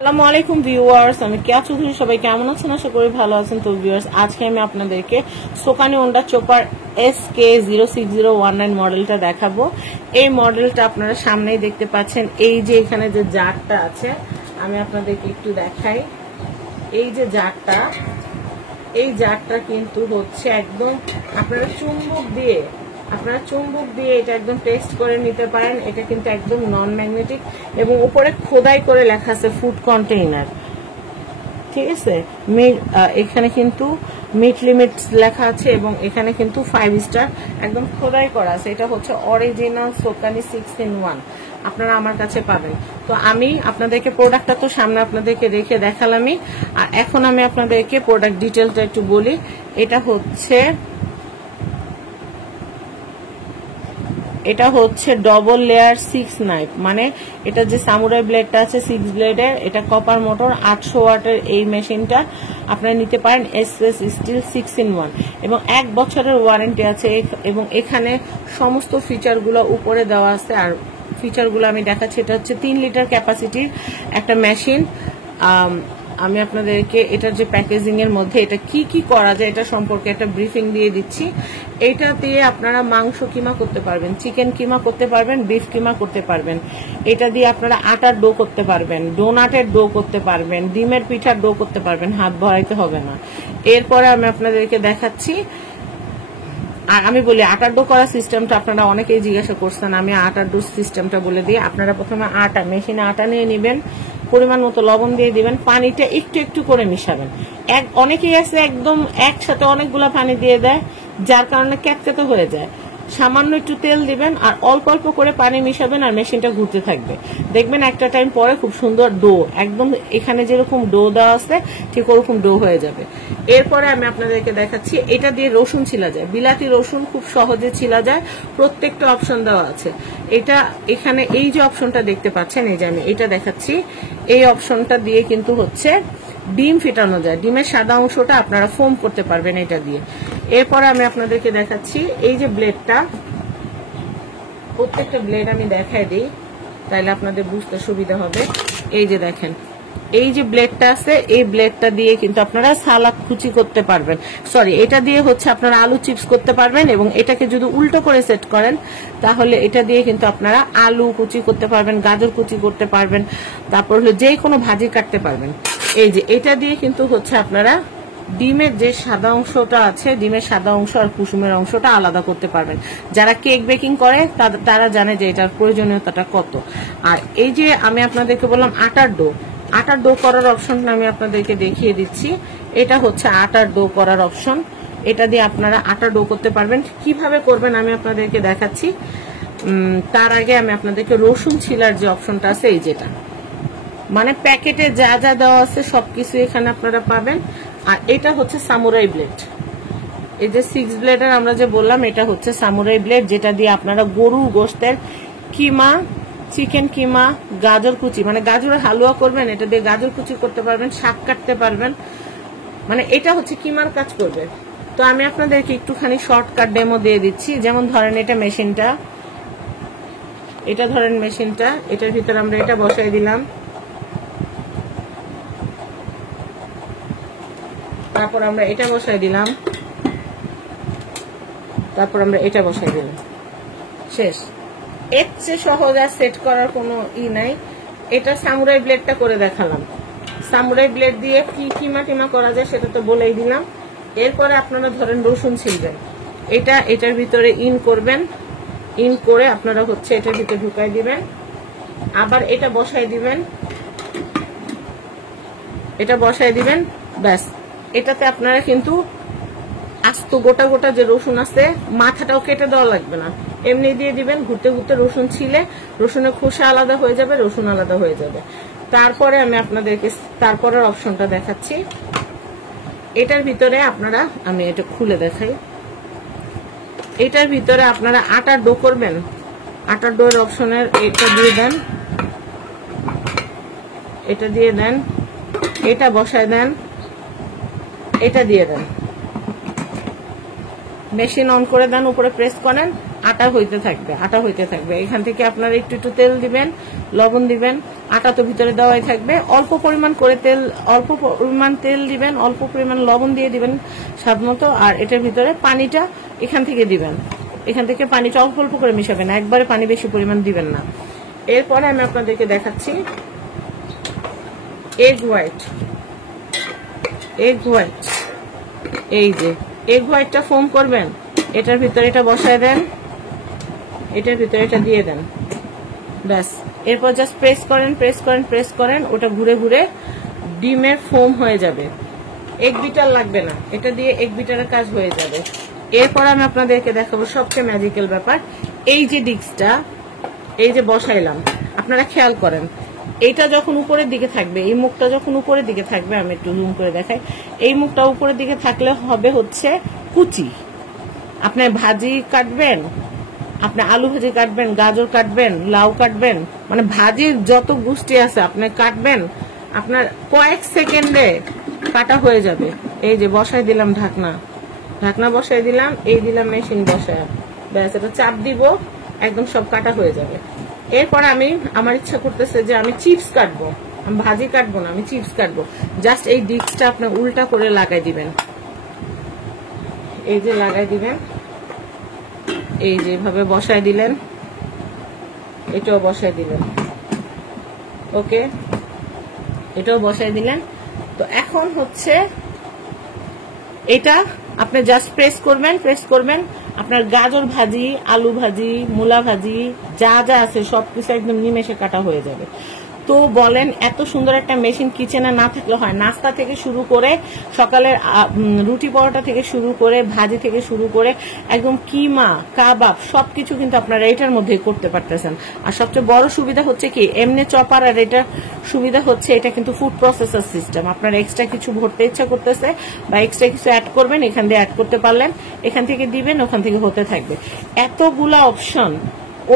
আসসালামু আলাইকুম ভিউয়ার্স, আমি কেয়া চৌধুরী। সবাই কেমন আছেন? আশা করি ভালো আছেন। তো ভিউয়ার্স, আজকে আমি আপনাদেরকে সোকানি ওন্ডা চপার SK06019 মডেলটা দেখাবো। এই মডেলটা আপনারা সামনেই দেখতে পাচ্ছেন। এই যে এখানে যে জারটা আছে, আমি আপনাদেরকে একটু দেখাই। এই যে জারটা, এই জারটা কিন্তু হচ্ছে একদম আপনারা চুম্বক দিয়ে এটা একদম টেস্ট করে নিতে পারেন। এটা কিন্তু একদম নন ম্যাগনেটিক এবং উপরে খোদাই করে লেখা আছে ফুড কন্টেইনার, ঠিক আছে। এখানে কিন্তু মিট লিমিটস লেখা আছে এবং এখানে কিন্তু 5 স্টার একদম খোদাই করা আছে। এটা হচ্ছে অরিজিনাল সোকানি 6-in-1 আপনারা আমার কাছে পাবেন। তো আমি আপনাদেরকে প্রোডাক্টটা তো সামনে আপনাদেরকে রেখে দেখালামই, আর এখন আমি আপনাদেরকে প্রোডাক্ট ডিটেলটা একটু বলি। এটা হচ্ছে ডবল লেয়ার 6 নাইফ, মানে এটা যে সামুরাই ব্লেডটা আছে 6 ব্লেডের, এটা কপার মোটর 800 ওয়াটের। এই মেশিনটা আপনারা নিতে পারেন এসএস স্টিল 6-in-1 এবং 1 বছরের ওয়ারেন্টি আছে। এবং এখানে সমস্ত ফিচারগুলো উপরে দেওয়া আছে, আর ফিচারগুলো আমি দেখাচ্ছি। এটা হচ্ছে 3 লিটার ক্যাপাসিটির একটা মেশিন। আমি আপনাদেরকে এটার যে প্যাকেজিং এর মধ্যে এটা কি কি করা যায় এটা সম্পর্কে একটা ব্রিফিং দিয়ে দিচ্ছি। এটা দিয়ে আপনারা মাংস কিমা করতে পারবেন, চিকেন কিমা করতে পারবেন, বিফ কিমা করতে পারবেন। এটা দিয়ে আপনারা আটার ডো করতে পারবেন, ডোনাটের ডো করতে পারবেন, ডিমের পিঠার ডো করতে পারবেন, হাত ভরাইতে হবে না। এরপরে আমি আপনাদেরকে দেখাচ্ছি। আর আমি বলি আটার ডো করার সিস্টেমটা আপনারা অনেকেই জিজ্ঞাসা করছেন, আমি আটার ডো সিস্টেমটা বলে দিই। আপনারা প্রথমে মেশিনে আটা নিয়ে নেবেন, পরিমাণ মতো লবণ দিয়ে দিবেন, পানিটা একটু একটু করে মিশাবেন। অনেকেই আছে একদম একসাথে অনেকগুলা পানি দিয়ে দেয়, যার কারণে ক্যাটকেতে হয়ে যায়। সামান্য একটু তেল দিবেন আর অল্প অল্প করে পানি মিশাবেন, আর মেশিনটা ঘুরতে থাকবে। দেখবেন একটা টাইম পরে খুব সুন্দর ডো, একদম এখানে যেরকম ডো দেওয়া আছে ঠিক ওরকম ডো হয়ে যাবে। এরপরে আমি আপনাদেরকে দেখাচ্ছি, এটা দিয়ে রসুন ছিলা যায়, বিলাতি রসুন খুব সহজে ছিলা যায়। প্রত্যেকটা অপশন দেওয়া আছে। এটা এখানে এই যে অপশনটা দেখতে পাচ্ছেন, এই যে আমি এটা দেখাচ্ছি, এই অপশনটা দিয়ে কিন্তু হচ্ছে ডিম ফিটানো যায়। ডিমের সাদা অংশটা আপনারা ফোম করতে পারবেন এটা দিয়ে। এরপরে আমি আপনাদেরকে দেখাচ্ছি এই যে ব্লেডটা, প্রত্যেকটা ব্লেড আমি দেখাই দিই তাইলে আপনাদের বুঝতে সুবিধা হবে। এই যে দেখেন, এই যে ব্লেডটা আছে, এই ব্লেডটা দিয়ে কিন্তু আপনারা সালাদ কুচি করতে পারবেন। সরি, এটা দিয়ে হচ্ছে আপনারা আলু চিপস করতে পারবেন, এবং এটাকে যদি উল্টো করে সেট করেন তাহলে এটা দিয়ে কিন্তু আপনারা আলু কুচি করতে পারবেন, গাজর কুচি করতে পারবেন, তারপর হলো যে কোনো ভাজি কাটতে পারবেন। এই যে এটা দিয়ে কিন্তু হচ্ছে আপনারা ডিমের যে সাদা অংশটা আছে, ডিমের সাদা অংশ আর কুসুমের অংশটা আলাদা করতে পারবেন। যারা কেক বেকিং করে তারা জানে যে এটার প্রয়োজনীয়তাটা কত। আর এই যে আমি আপনাদেরকে বললাম আটার ডো করার অপশনটা আমি আপনাদেরকে দেখিয়ে দিচ্ছি। এটা হচ্ছে আটার ডো করার অপশন। এটা দিয়ে আপনারা আটা ডো করতে পারবেন। কিভাবে করবেন আমি আপনাদেরকে দেখাচ্ছি। তার আগে আমি আপনাদেরকে রসুন ছিলার যে অপশনটা আছে, এই যেটা মানে প্যাকেটে যা যা দেওয়া আছে সবকিছু এখানে আপনারা পাবেন। আর এটা হচ্ছে সামুরাই ব্লেড, এই যে 6 ব্লেডের আমরা যে বললাম, এটা হচ্ছে সামুরাই ব্লেড, যেটা দিয়ে আপনারা গরুর গোশতের কিমা, চিকেন কিমা, গাজর কুচি, মানে গাজরের হালুয়া করবেন, এটা দিয়ে গাজর কুচি করতে পারবেন, শাক কাটতে পারবেন, মানে এটা হচ্ছে কিমার কাজ করবে। তো আমি আপনাদেরকে একটুখানি শর্টকাট ডেমো দিয়ে দিচ্ছি। যেমন ধরেন এটা মেশিনটা, এটার ভিতরে আমরা এটা বসাই দিলাম, তারপর আমরা এটা বসাই দিলাম, তারপর আমরা এটা বসাই দিলাম, শেষ। এর চেয়ে সহজ আর সেট করার কোনো নাই। এটা সামুরাই ব্লেডটা করে দেখালাম। সামুরাই ব্লেড দিয়ে কি কিমা করা যায় সেটা তো বলেই দিলাম। এরপরে আপনারা ধরেন রসুন ছিলবেন, এটার ভিতরে ইন করবেন, ইন করে আপনারা হচ্ছে এটার ভিতরে ঢুকাই দিবেন, আবার এটা বসাই দিবেন, ব্যাস। এটাতে আপনারা কিন্তু আস্ত গোটা গোটা যে রসুন আছে মাথাটাও কেটে দেওয়া লাগবে না, এমনি দিয়ে দিবেন। ঘুরতে ঘুরতে রসুন ছিলে রসুনের খোসা আলাদা হয়ে যাবে, রসুন আলাদা হয়ে যাবে। তারপরে আমি আপনাদেরকে তারপরের অপশনটা দেখাচ্ছি। এটার ভিতরে আপনারা, আমি এটা খুলে দেখাই, এটার ভিতরে আপনারা আটার ডো করবেন। আটার ডোর অপশনের এটা দিয়ে দেন, এটা বসায় দেন, এটা দিয়ে দেন, মেশিন অন করে দেন, উপরে প্রেস করেন, আটা হইতে থাকবে। এখান থেকে আপনারা একটু তেল দিবেন, লবণ দিবেন, আটা তো ভিতরে দেওয়াই থাকবে, অল্প পরিমাণ করে তেল, অল্প পরিমাণ তেল দিবেন, অল্প পরিমাণ লবণ দিয়ে দিবেন স্বাদ মতো। আর এটার ভিতরে পানিটা এখান থেকে দিবেন, এখান থেকে পানিটা অল্প অল্প করে মিশাবেন, একবারে পানি বেশি পরিমাণ দিবেন না। এরপরে আমি আপনাদেরকে দেখাচ্ছি এগ হোয়াইট। এগ হোয়াইট, এই যে এগ হোয়াইটটা ফোম করবেন, এটার ভিতরে এটা বসায় দেন, এটার ভিতরে এটা দিয়ে দেন, ব্যাস। এরপর জাস্ট প্রেস করেন, প্রেস করেন, প্রেস করেন, ওটা ঘুরে ঘুরে ডিমের ফোম হয়ে যাবে। এগ বিটার লাগবে না, এটা দিয়ে এগ বিটারের কাজ হয়ে যাবে। এরপর আমি আপনাদেরকে দেখাবো সবচেয়ে ম্যাজিক্যাল ব্যাপার, এই যে ডিস্কটা এই যে বসাইলাম, আপনারা খেয়াল করেন, এইটা যখন উপরের দিকে থাকবে, এই মুখটা যখন উপরের দিকে থাকবে, আমি একটু জুম করে দেখাই, এই মুখটা উপরের দিকে থাকলে হবে হচ্ছে কুচি। আপনি ভাজি কাটবেন, আপনি আলু ভাজি কাটবেন, গাজর কাটবেন, লাউ কাটবেন, মানে ভাজির যত গোষ্ঠী আছে আপনি কাটবেন, আপনার কয়েক সেকেন্ডে কাটা হয়ে যাবে। এই যে বসাই দিলাম ঢাকনা, ঢাকনা বসাই দিলাম, এই দিলাম মেশিন বসায়, ব্যাস এটা চাপ দিব, একদম সব কাটা হয়ে যাবে। এরপর আমি আমার ইচ্ছা করতেছে যে আমি চিপস কাটবো, আমি ভাজি কাটবো না, আমি চিপস কাটবো। জাস্ট এই ডিস্কটা আপনি উল্টা করে লাগাই দিবেন, এই যে লাগাই দিবেন, এই যে ভাবে বসায় দিলেন, এটাও বসায় দিলেন, ওকে, এটাও বসায় দিলেন। তো এখন হচ্ছে এটা আপনি জাস্ট প্রেস করবেন, প্রেস করবেন, আপনার গাজর ভাজি, আলু ভাজি, মূলা ভাজি যা যা আছে সবকিছু একদম নিমেষে কাটা হয়ে যাবে। তো বলেন, এত সুন্দর একটা মেশিন কিচেনে না থাকলে হয়? নাস্তা থেকে শুরু করে, সকালের রুটি পরোটা থেকে শুরু করে, ভাজি থেকে শুরু করে, একদম কিমা কাবাব সবকিছু কিন্তু আপনারা এটার মধ্যে করতে পারতেছেন। আর সবচেয়ে বড় সুবিধা হচ্ছে কি, এমনি চপার আর এটার সুবিধা হচ্ছে এটা কিন্তু ফুড প্রসেসর সিস্টেম। আপনারা এক্সট্রা কিছু ভরতে ইচ্ছা করতেছে বা এক্সট্রা কিছু অ্যাড করবেন, এখান দিয়ে অ্যাড করতে পারলেন, এখান থেকে দিবেন, ওখান থেকে হতে থাকবে। এতগুলা অপশন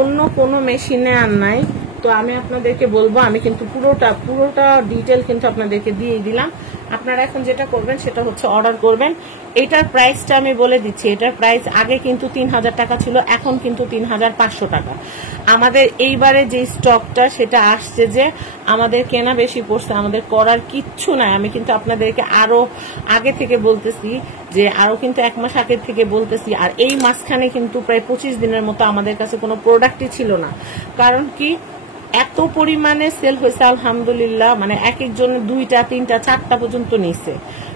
অন্য কোনো মেশিনে আর নাই। তো আমি আপনাদেরকে বলবো, আমি কিন্তু পুরোটা ডিটেল কিন্তু আপনাদেরকে দিয়ে দিলাম। আপনারা এখন যেটা করবেন সেটা হচ্ছে অর্ডার করবেন। এটার প্রাইসটা আমি বলে দিচ্ছি, এটার প্রাইস আগে কিন্তু 3000 টাকা ছিল, এখন কিন্তু 3500 টাকা। আমাদের এইবারে যে স্টকটা সেটা আসছে যে আমাদের কেনা বেশি পড়ছে, আমাদের করার কিচ্ছু নাই। আমি কিন্তু আপনাদেরকে আরো আগে থেকে বলতেছি, যে আরো কিন্তু 1 মাস আগে থেকে বলতেছি। আর এই মাঝখানে কিন্তু প্রায় 25 দিনের মতো আমাদের কাছে কোনো প্রোডাক্টই ছিল না। কারণ কি, এত পরিমাণে সেল হয়েছে আলহামদুলিল্লাহ, মানে এক একজনের 2টা 3টা 4টা পর্যন্ত নিচ্ছে,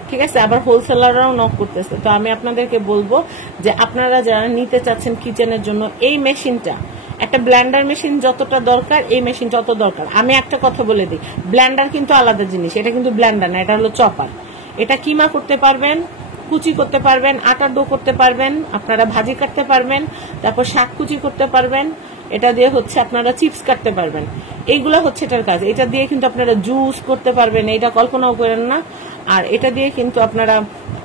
ঠিক আছে। আবার হোলসেলাররাও নক করতেছে। তো আমি আপনাদেরকে বলবো যে আপনারা যারা নিতে চাচ্ছেন কিচেনের জন্য এই মেশিনটা, একটা ব্লেন্ডার মেশিন যতটা দরকার এই মেশিনটা তত দরকার। আমি একটা কথা বলে দিই, ব্লেন্ডার কিন্তু আলাদা জিনিস, এটা কিন্তু ব্লেন্ডার না, এটা হলো চপার। এটা কিমা করতে পারবেন, কুচি করতে পারবেন, আটার ডো করতে পারবেন, আপনারা ভাজি কাটতে পারবেন, তারপর শাক কুচি করতে পারবেন, এটা দিয়ে হচ্ছে আপনারা চিপস কাটতে পারবেন। এইগুলা হচ্ছে এটার কাজ। এটা দিয়ে কিন্তু আপনারা জুস করতে পারবেন, এটা কল্পনাও করেন না। আর এটা দিয়ে কিন্তু আপনারা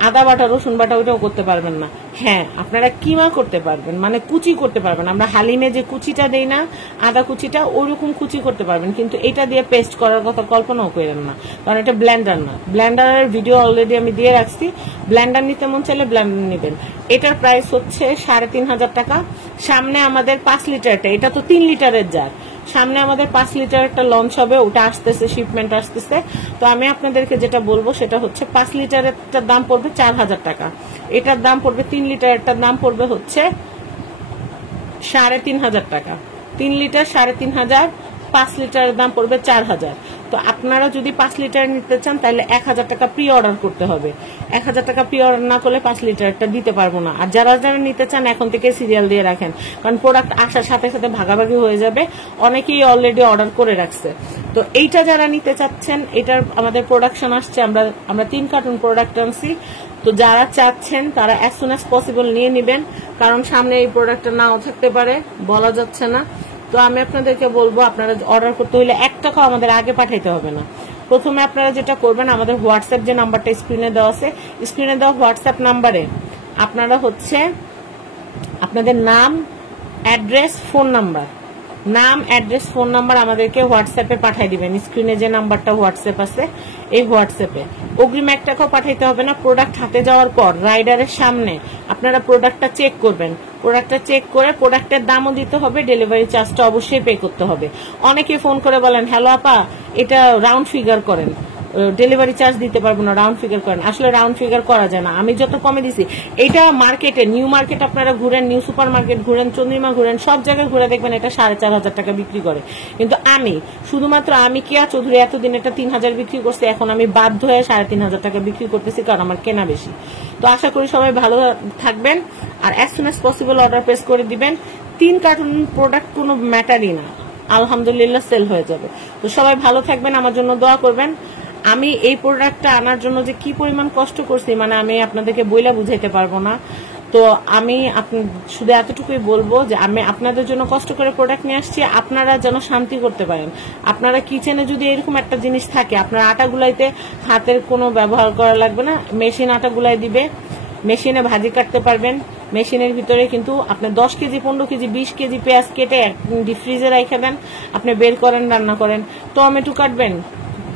আদা বাটা, রসুন বাটা ওইটাও করতে পারবেন না। হ্যাঁ, আপনারা কিমা করতে পারবেন, মানে কুচি করতে পারবেন। আমরা হালিমে যে কুচিটা দেই না, আদা কুচিটা, ওইরকম কুচি করতে পারবেন। কিন্তু এটা দিয়ে পেস্ট করার কথা কল্পনাও করেন না, কারণ এটা ব্লেন্ডার না। ব্লেন্ডারের ভিডিও অলরেডি আমি দিয়ে রাখছি, ব্লেন্ডার নিতে মন চাইলে ব্লেন্ডার নেবেন। এটার প্রাইস হচ্ছে 3500 টাকা। সামনে আমাদের 5 লিটারটা, এটা তো 3 লিটারের জার, সামনে আমাদের 5 লিটারেরটা লঞ্চ হবে, ওটা আসতেছে, শিপমেন্ট আসতেছে। তো আমি আপনাদেরকে যেটা বলবো সেটা হচ্ছে 5 লিটারেরটার দাম পড়বে 4000 টাকা, এটার দাম পড়বে 3 লিটারেরটার দাম পড়বে হচ্ছে 3500 টাকা। 3 লিটার 3500, 5 লিটারের দাম পড়বে 4000। তো আপনারা যদি 5 লিটার নিতে চান তাহলে 1000 টাকা প্রি অর্ডার করতে হবে। 1000 টাকা প্রি অর্ডার না করলে 5 লিটারটা দিতে পারবো না। আর যারা যারা নিতে চান এখন থেকে সিরিয়াল দিয়ে রাখেন, কারণ প্রোডাক্ট আসার সাথে সাথে ভাগাভাগি হয়ে যাবে। অনেকেই অলরেডি অর্ডার করে রাখছে। তো এইটা যারা নিতে চাচ্ছেন, এটার আমাদের প্রোডাকশন আসছে, আমরা 3 কার্টুন প্রোডাক্ট আনছি। তো যারা চাচ্ছেন তারা অ্যাজ সুন অ্যাজ পসিবল নিয়ে নেবেন, কারণ সামনে এই প্রোডাক্টটা নাও থাকতে পারে, বলা যাচ্ছে না। তো আমি আপনাদেরকে বলবো, আপনারা অর্ডার করতে হলে 1 টাকাও আমাদের আগে পাঠাইতে হবে না। প্রথমে আপনারা যেটা করবেন, আমাদের হোয়াটসঅ্যাপ যে নাম্বারটা স্ক্রিনে দেওয়া আছে, স্ক্রিনে দেওয়া হোয়াটসঅ্যাপ নাম্বারে আপনারা হচ্ছে আপনাদের নাম, অ্যাড্রেস, ফোন নাম্বার, নাম, অ্যাড্রেস, ফোন নাম্বার আমাদেরকে হোয়াটসঅ্যাপে পাঠিয়ে দিবেন। স্ক্রিনে যে নাম্বারটা হোয়াটসঅ্যাপ আছে, এই হোয়াটসঅ্যাপে অগ্রিম 1 টাকাও পাঠাইতে হবে না। প্রোডাক্ট হাতে যাওয়ার পর রাইডারের সামনে আপনারা প্রোডাক্টটা চেক করবেন, প্রোডাক্টটা চেক করে প্রোডাক্টের দামও দিতে হবে, ডেলিভারি চার্জটা অবশ্যই পে করতে হবে। অনেকে ফোন করে বলেন, হ্যালো আপা, এটা রাউন্ড ফিগার করেন, ডেলিভারি চার্জ দিতে পারবো না, রাউন্ড ফিগার করেন। আসলে রাউন্ড ফিগার করা যায় না। আমি যত কমে দিছি, এটা মার্কেটে, নিউ মার্কেট আপনারা ঘুরেন, নিউ সুপার মার্কেট ঘুরেন, চন্দ্রিমা ঘুরেন, সব জায়গায় ঘুরে দেখবেন এটা 4,500 টাকা বিক্রি করে। কিন্তু আমি শুধুমাত্র আমি কেয়া চৌধুরী এতদিন এটা 3,000 বিক্রি করছি, এখন আমি বাধ্য হয়ে 3,500 টাকা বিক্রি করতেছি, কারণ আমার কেনা বেশি। তো আশা করি সবাই ভালো থাকবেন, আর as soon as possible order place করে দিবেন। 3 কার্টুন প্রোডাক্ট কোনো ম্যাটারই না, আলহামদুলিল্লাহ সেল হয়ে যাবে। তো সবাই ভালো থাকবেন, আমার জন্য দোয়া করবেন। আমি এই প্রোডাক্টটা আনার জন্য যে কি পরিমাণ কষ্ট করছি, মানে আমি আপনাদেরকে বইলা বুঝাইতে পারবো না। তো আমি শুধু এতটুকুই বলবো যে আমি আপনাদের জন্য কষ্ট করে প্রোডাক্ট নিয়ে আসছি, আপনারা যেন শান্তি করতে পারেন। আপনারা কিচেনে যদি এরকম একটা জিনিস থাকে, আপনার আটা গুলাইতে হাতের কোনো ব্যবহার করা লাগবে না, মেশিন আটা গুলাই দিবে, মেশিনে ভাজি কাটতে পারবেন। মেশিনের ভিতরে কিন্তু আপনি 10 কেজি, 15 কেজি, 20 কেজি পেঁয়াজ কেটে ডিপ ফ্রিজে রেখে দেন, আপনি বের করেন, রান্না করেন, টমেটো কাটবেন,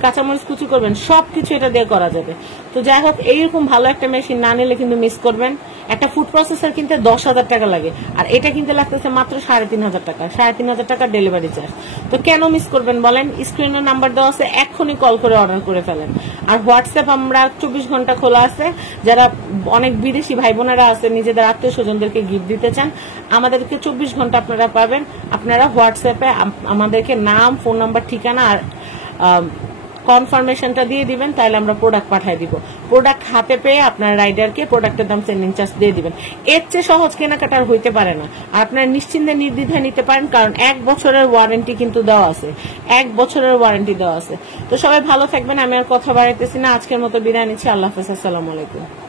কাঁচামরিচ কুচি করবেন, সবকিছু এটা দিয়ে করা যাবে। তো যাই হোক, এইরকম ভালো একটা মেশিন না নিলে কিন্তু মিস করবেন। একটা ফুড প্রসেসর কিনতে 10,000 টাকা লাগে, আর এটা কিনতে লাগতেছে মাত্র 3,500 টাকা, 3,500 টাকা ডেলিভারি চার্জ। তো কেন মিস করবেন বলেন? স্ক্রিনের নাম্বার দেওয়া আছে, এক্ষুনি কল করে অর্ডার করে ফেলেন। আর হোয়াটসঅ্যাপ আমরা 24 ঘন্টা খোলা আছে। যারা অনেক বিদেশি ভাই বোনেরা আছে, নিজেদের আত্মীয় স্বজনদেরকে গিফট দিতে চান, আমাদেরকে 24 ঘন্টা আপনারা পাবেন। আপনারা হোয়াটসঅ্যাপে আমাদেরকে নাম, ফোন নাম্বার, ঠিকানা আর কনফার্মেশনটা দিয়ে দিবেন, তাহলে আমরা প্রোডাক্ট পাঠিয়ে দিব। প্রোডাক্ট হাতে পেয়ে আপনার রাইডারকে প্রোডাক্টের দাম সেন্ডিং চার্জ দিয়ে দিবেন। এর চেয়ে সহজ কেনাকাটার হইতে পারে না। আর আপনারা নিশ্চিন্তে নির্দ্বিধায় নিতে পারেন, কারণ 1 বছরের ওয়ারেন্টি কিন্তু দেওয়া আছে, 1 বছরের ওয়ারেন্টি দেওয়া আছে। তো সবাই ভালো থাকবেন, আমি আর কথা বাড়াইতেছি না, আজকের মতো বিদায় নিচ্ছি। আল্লাহ হাফেজ, আসসালামু আলাইকুম।